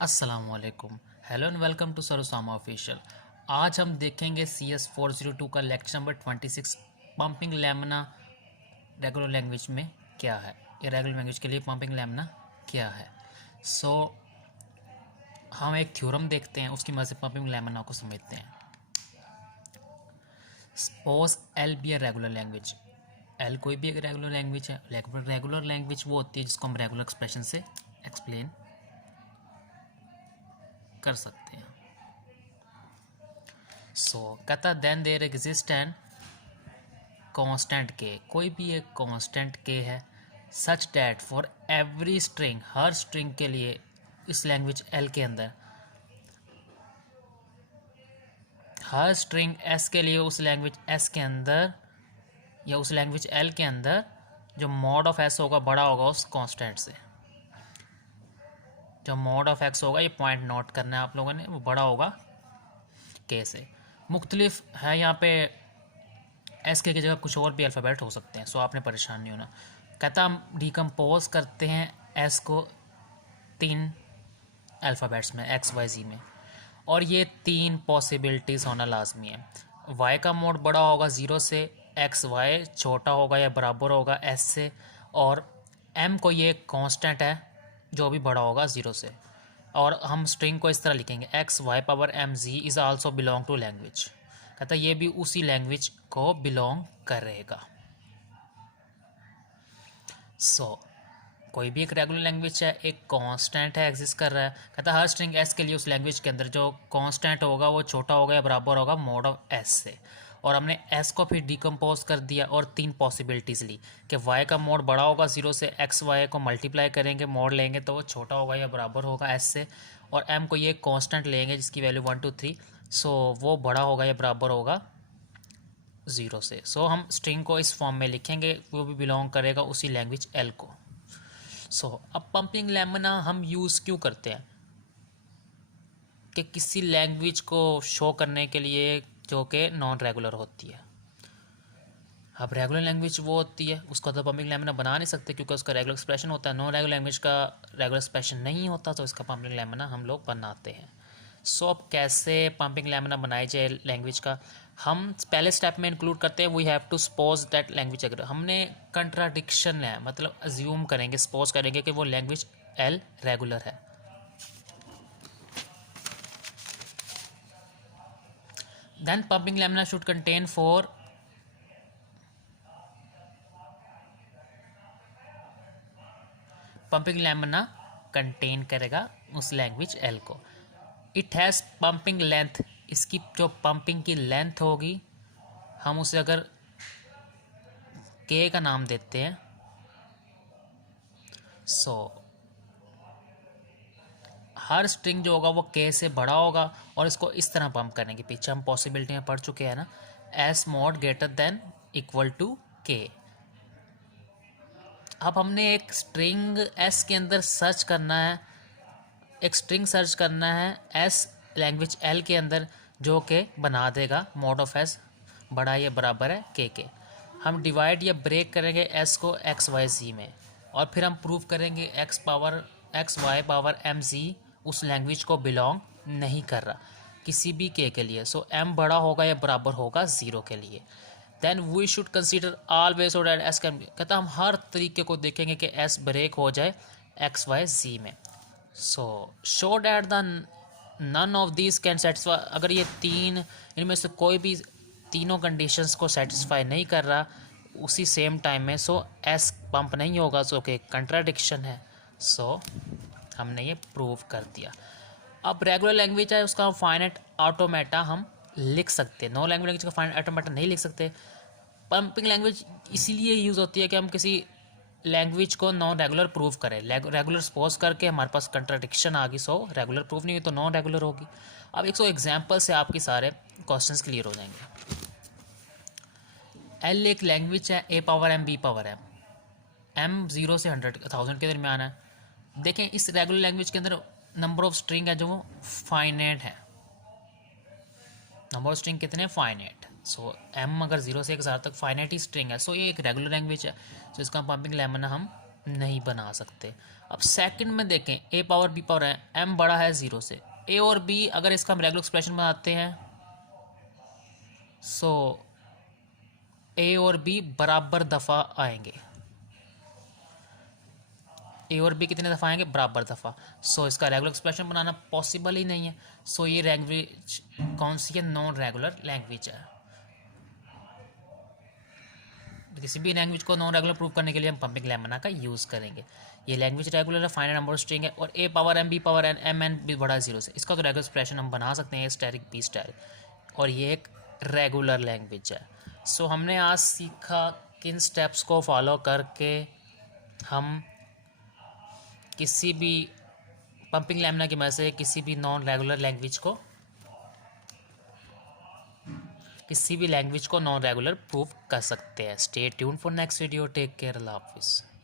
अस्सलामुअलैकुम। Hello and welcome to सरुसामा official. आज हम देखेंगे CS402 का lecture number 26, pumping lemma regular language में क्या है। ये रेगुलर लैंग्वेज के लिए पंपिंग लैमिना क्या है। सो हम एक थ्योरम देखते हैं, उसकी मदद से पंपिंग लैमिना को समझते हैं। Suppose L be a regular language. L कोई भी एक रेगुलर लैंग्वेज है। रेगुलर लैंग्वेज वो होती है जिसको हम रेगुलर एक्सप्रेशन से एक्सप्लेन कर सकते हैं। कहता then there exist an constant K, कोई भी एक कांस्टेंट के है, such that for every string, हर स्ट्रिंग के लिए इस लैंग्वेज एल के अंदर, हर स्ट्रिंग एस के लिए उस लैंग्वेज एस के अंदर या उस लैंग्वेज एल के अंदर जो मॉड ऑफ एस होगा बड़ा होगा उस कांस्टेंट से। जो मॉड ऑफ एक्स होगा, ये पॉइंट नोट करना है आप लोगों ने, वो बड़ा होगा के से। मुख्तलिफ है यहाँ पे, एस के जगह कुछ और भी अल्फ़ाबेट हो सकते हैं, सो आपने परेशान नहीं होना। कहता हम डिकम्पोज करते हैं एस को 3 अल्फ़ाबेट्स में, एक्स वाई जी में, और ये 3 पॉसिबिलिटीज़ होना लाजमी है। वाई का मोड बड़ा होगा 0 से, एक्स वाई छोटा होगा या बराबर होगा एस से, और एम को ये कांस्टेंट है जो भी बड़ा होगा 0 से। और हम स्ट्रिंग को इस तरह लिखेंगे, X Y power M G is also belong to language. कहता ये भी उसी लैंग्वेज को बिलोंग करेगा। कोई भी एक रेगुलर लैंग्वेज है, एक कांस्टेंट है, एग्जिस्ट कर रहा है। कहता हर स्ट्रिंग एस के लिए उस लैंग्वेज के अंदर जो कांस्टेंट होगा वो छोटा होगा या बराबर होगा मोड ऑफ एस से। और हमने एस को फिर डिकम्पोज कर दिया और 3 पॉसिबिलिटीज़ ली कि वाई का मोड बड़ा होगा 0 से, एक्स वाई को मल्टीप्लाई करेंगे, मोड लेंगे तो वो छोटा होगा या बराबर होगा एस से, और एम को ये कांस्टेंट लेंगे जिसकी वैल्यू 1 2 3, सो वो बड़ा होगा या बराबर होगा 0 से। हम स्ट्रिंग को इस फॉर्म में लिखेंगे, वो भी बिलोंग करेगा उसी लैंग्वेज एल को। अब पंपिंग लैमिना हम यूज़ क्यों करते हैं कि किसी लैंग्वेज को शो करने के लिए जो कि नॉन रेगुलर होती है। अब रेगुलर लैंग्वेज वो होती है, उसका तो पंपिंग लैमिना बना नहीं सकते क्योंकि उसका रेगुलर एक्सप्रेशन होता है। नॉन रेगुलर लैंग्वेज का रेगुलर एक्सप्रेशन नहीं होता, तो इसका पंपिंग लैमिना हम लोग बनाते हैं। अब कैसे पंपिंग लैमिना बनाई जाए लैंग्वेज का, हम पहले स्टेप में इंक्लूड करते हैं we have to suppose that language, अगर हमने कंट्राडिक्शन है मतलब अज्यूम करेंगे, सपोज करेंगे कि वो लैंग्वेज एल रेगुलर है। Then pumping lemma should contain 4 pumping lemma contain करेगा उस लैंग्वेज एल को। इट हैज़ पंपिंग लेंथ, इसकी जो पंपिंग की लेंथ होगी हम उसे अगर के का नाम देते हैं, हर स्ट्रिंग जो होगा वो के से बड़ा होगा, और इसको इस तरह पंप करने की पीछे हम पॉसिबिलिटी में पढ़ चुके हैं ना, S mod greater than equal to K. अब हमने एक स्ट्रिंग एस के अंदर सर्च करना है, एक स्ट्रिंग सर्च करना है एस लैंग्वेज एल के अंदर जो कि बना देगा मॉड ऑफ एस बड़ा या बराबर है के। हम डिवाइड या ब्रेक करेंगे एस को एक्स वाई जी में, और फिर हम प्रूव करेंगे X Y power M G उस लैंग्वेज को बिलोंग नहीं कर रहा किसी भी के लिए। एम बड़ा होगा या बराबर होगा 0 के लिए। Then we should consider always so that S can, कहता हम हर तरीके को देखेंगे कि एस ब्रेक हो जाए एक्स वाई जी में। Show that the none of these can satisfy, अगर ये 3 इनमें से कोई भी तीनों कंडीशंस को सेटिस्फाई नहीं कर रहा उसी सेम टाइम में, एस पंप नहीं होगा, कि कंट्राडिक्शन है। हमने ये प्रूव कर दिया। अब रेगुलर लैंग्वेज है, उसका फाइनाइट ऑटोमेटा हम लिख सकते हैं, नो लैंग्वेज का फाइनाइट ऑटोमेटा नहीं लिख सकते। पंपिंग लैंग्वेज इसीलिए यूज़ होती है कि हम किसी लैंग्वेज को नॉन रेगुलर प्रूव करें। रेगुलर सपोज करके हमारे पास कंट्राडिक्शन आ गई, रेगुलर प्रूव नहीं हुई तो नॉन रेगुलर होगी। अब 100 एग्जाम्पल से आपके सारे क्वेश्चंस क्लियर हो जाएंगे। एल एक लैंग्वेज है, a power m b power m, m 0 से 100,000 के दरमियान है। देखें इस रेगुलर लैंग्वेज के अंदर नंबर ऑफ स्ट्रिंग है जो वो फाइनाइट है, नंबर ऑफ स्ट्रिंग कितने फाइनाइट। एम अगर 0 से 1000 तक फाइनाइट ही स्ट्रिंग है, ये एक रेगुलर लैंग्वेज है, इसका पंपिंग लैमिना हम नहीं बना सकते। अब सेकंड में देखें, ए पावर बी पावर एम बड़ा है 0 से। ए और बी अगर इसका हम रेगुलर एक्सप्रेशन बनाते हैं, सो ए और बी बराबर दफ़ा आएंगे। ए और बी कितने दफ़ा आएंगे? बराबर दफ़ा। सो इसका रेगुलर एक्सप्रेशन बनाना पॉसिबल ही नहीं है। सो ये लैंग्वेज कौन सी है? नॉन रेगुलर लैंग्वेज है। किसी भी लैंग्वेज को नॉन रेगुलर प्रूव करने के लिए हम पंपिंग लेमना का यूज़ करेंगे। ये लैंग्वेज रेगुलर है, फाइनल नंबर स्ट्रिंग है, और a power m b power n m n भी बड़ा 0 से। इसका तो रेगुलर एक्सप्रेशन हम बना सकते हैं, स्टैटिक बी स्टैटिक, और ये एक रेगुलर लैंग्वेज है। सो हमने आज सीखा किन स्टेप्स को फॉलो करके हम किसी भी पंपिंग लेमना की मदद से किसी भी नॉन रेगुलर लैंग्वेज को नॉन रेगुलर प्रूव कर सकते हैं। Stay tune for next video. Take care. अल्लाह हाफिज़।